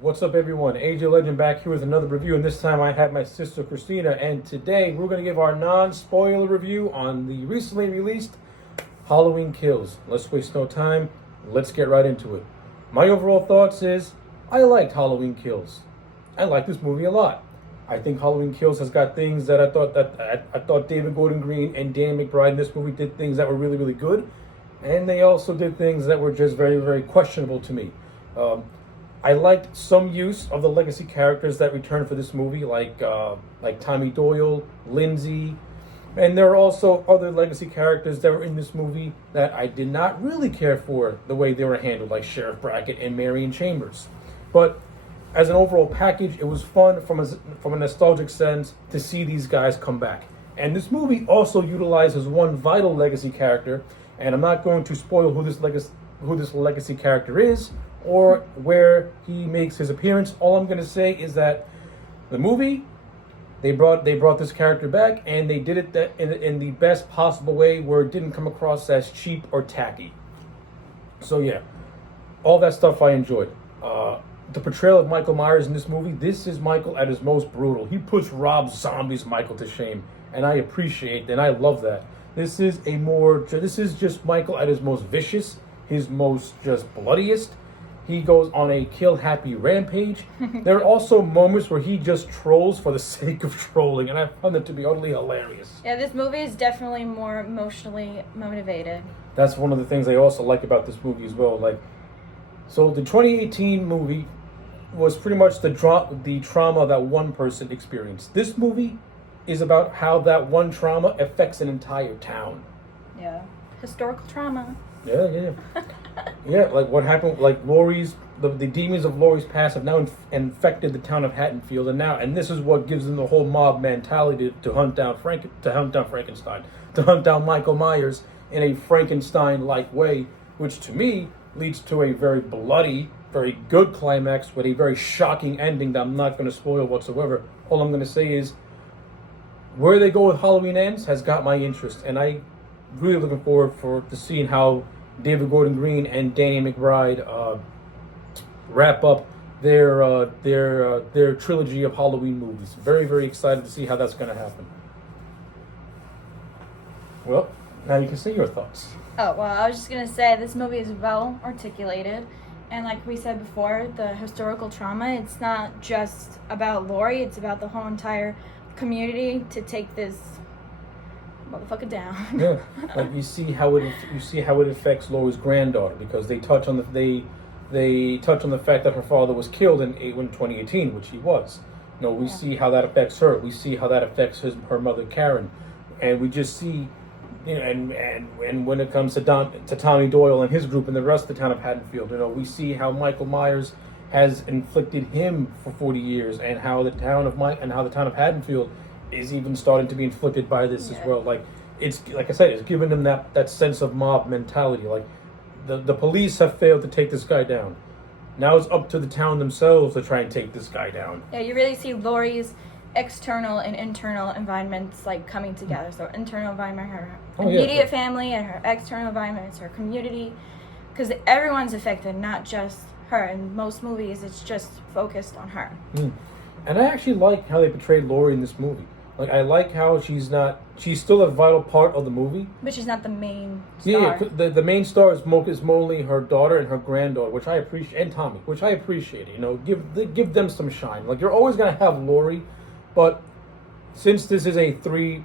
What's up, everyone? AJ Legend back here with another review, and this time I have my sister Christina, and today we're going to give our non-spoiler review on the recently released Halloween Kills. Let's waste no time. Let's get right into it. My overall thoughts is I liked Halloween Kills. I like this movie a lot. I think Halloween Kills has got things that I thought David Gordon Green and Danny McBride in this movie did things that were really, really good, and they also did things that were just very, very questionable to me. I liked some use of the legacy characters that returned for this movie, like Tommy Doyle, Lindsay, and there are also other legacy characters that were in this movie that I did not really care for the way they were handled, like Sheriff Brackett and Marion Chambers. But as an overall package, it was fun from a nostalgic sense to see these guys come back. And this movie also utilizes one vital legacy character, and I'm not going to spoil who this legacy character is, or where he makes his appearance. All I'm going to say is that the movie, they brought this character back, and they did it in the best possible way, where it didn't come across as cheap or tacky. So yeah, all that stuff I enjoyed. The portrayal of Michael Myers in this movie, this is Michael at his most brutal. He puts Rob Zombie's Michael to shame, and I appreciate and I love that. This is just Michael at his most vicious, his most just bloodiest. He goes on a kill-happy rampage. There are also moments where he just trolls for the sake of trolling, and I found it to be utterly hilarious. Yeah, this movie is definitely more emotionally motivated. That's one of the things I also like about this movie as well. So the 2018 movie was pretty much the trauma that one person experienced. This movie is about how that one trauma affects an entire town. Yeah, historical trauma. Yeah. Yeah, like what happened, like the demons of Laurie's past have now infected the town of Haddonfield, and this is what gives them the whole mob mentality to hunt down Frankenstein, to hunt down Michael Myers in a Frankenstein-like way, which to me leads to a very bloody, very good climax with a very shocking ending that I'm not going to spoil whatsoever. All I'm going to say is where they go with Halloween Ends has got my interest, and I really looking forward to seeing how David Gordon Green and Danny McBride wrap up their trilogy of Halloween movies. Very, very excited to see how that's going to happen. Well, now you can say your thoughts. Oh, well, I was just going to say this movie is well articulated. And like we said before, the historical trauma, it's not just about Laurie, it's about the whole entire community to take this motherfucker down. Yeah, like you see how it affects Laurie's granddaughter, because they touch on the fact that her father was killed in 2018, which he was. We see how that affects her. We see how that affects her mother Karen, and we just see, and when it comes to Tommy Doyle and his group and the rest of the town of Haddonfield, we see how Michael Myers has inflicted him for 40 years, and how the town of Haddonfield is even starting to be inflicted by this as well. Like I said, it's giving them that sense of mob mentality. Like the police have failed to take this guy down. Now it's up to the town themselves to try and take this guy down. Yeah, you really see Laurie's external and internal environments coming together. So internal environment, her immediate family, and her external environment is her community. Because everyone's affected, not just her. In most movies, it's just focused on her. And I actually like how they portrayed Laurie in this movie. Like, I like how she's still a vital part of the movie. But she's not the main star. Yeah, the main star is mostly her daughter and her granddaughter, which I appreciate, and Tommy, which I appreciate. Give them some shine. Like, you're always going to have Laurie, but since this is a three-part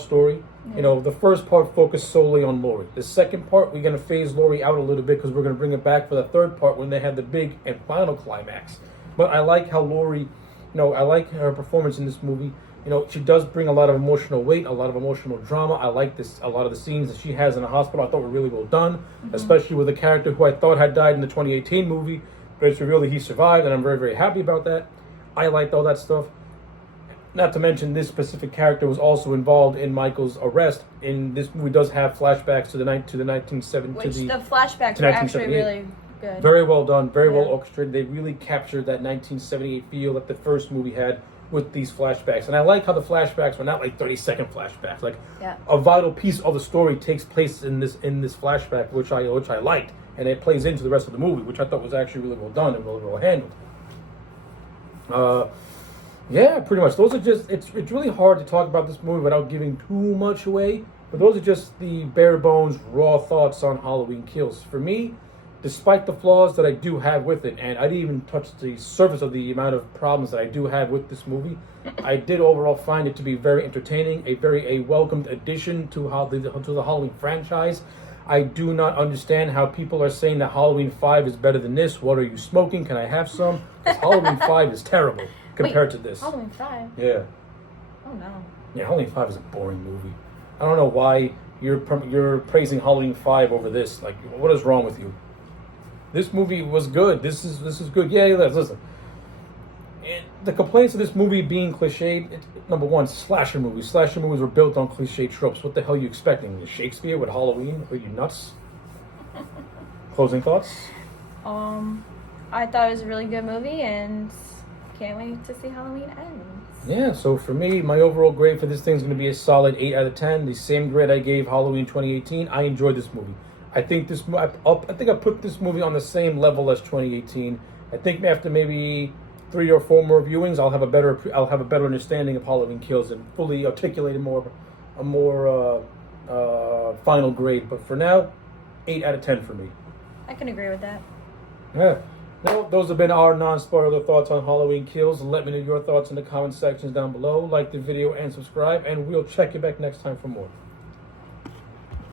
story, the first part focused solely on Laurie. The second part, we're going to phase Laurie out a little bit, because we're going to bring it back for the third part when they have the big and final climax. But I like how Laurie, I like her performance in this movie. She does bring a lot of emotional weight, a lot of emotional drama. I like a lot of the scenes that she has in the hospital. I thought were really well done, especially with a character who I thought had died in the 2018 movie, but it's revealed that he survived, and I'm very, very happy about that. I liked all that stuff. Not to mention, this specific character was also involved in Michael's arrest. In this movie, does have flashbacks to the 1970s. Which the flashbacks are actually really good. Very well done, very well orchestrated. They really captured that 1978 feel that the first movie had with these flashbacks. And I like how the flashbacks were not like 30-second flashbacks. A vital piece of the story takes place in this flashback, which I liked. and it plays into the rest of the movie, which I thought was actually really well done and really well handled. Yeah, pretty much. Those are just, it's really hard to talk about this movie without giving too much away, but those are just the bare bones, raw thoughts on Halloween Kills. For me, despite the flaws that I do have with it, and I didn't even touch the surface of the amount of problems that I do have with this movie, I did overall find it to be very entertaining, a welcomed addition to the Halloween franchise. I do not understand how people are saying that Halloween 5 is better than this. What are you smoking? Can I have some? Because Halloween 5 is terrible compared to this. Halloween 5? Yeah. Oh, no. Yeah, Halloween 5 is a boring movie. I don't know why you're praising Halloween 5 over this. Like, what is wrong with you? This movie was good. This is good. Yeah, listen. The complaints of this movie being cliched, number one, slasher movies. Slasher movies were built on cliche tropes. What the hell are you expecting? Shakespeare with Halloween? Are you nuts? Closing thoughts? I thought it was a really good movie, and can't wait to see Halloween ends. Yeah, so for me, my overall grade for this thing is going to be a solid 8 out of 10. The same grade I gave Halloween 2018. I enjoyed this movie. I think I put this movie on the same level as 2018. I think after maybe 3 or 4 more viewings, I'll have a better understanding of Halloween Kills and fully articulate a more final grade. But for now, 8 out of 10 for me. I can agree with that. Yeah. Well, those have been our non-spoiler thoughts on Halloween Kills. Let me know your thoughts in the comment sections down below. Like the video and subscribe, and we'll check you back next time for more.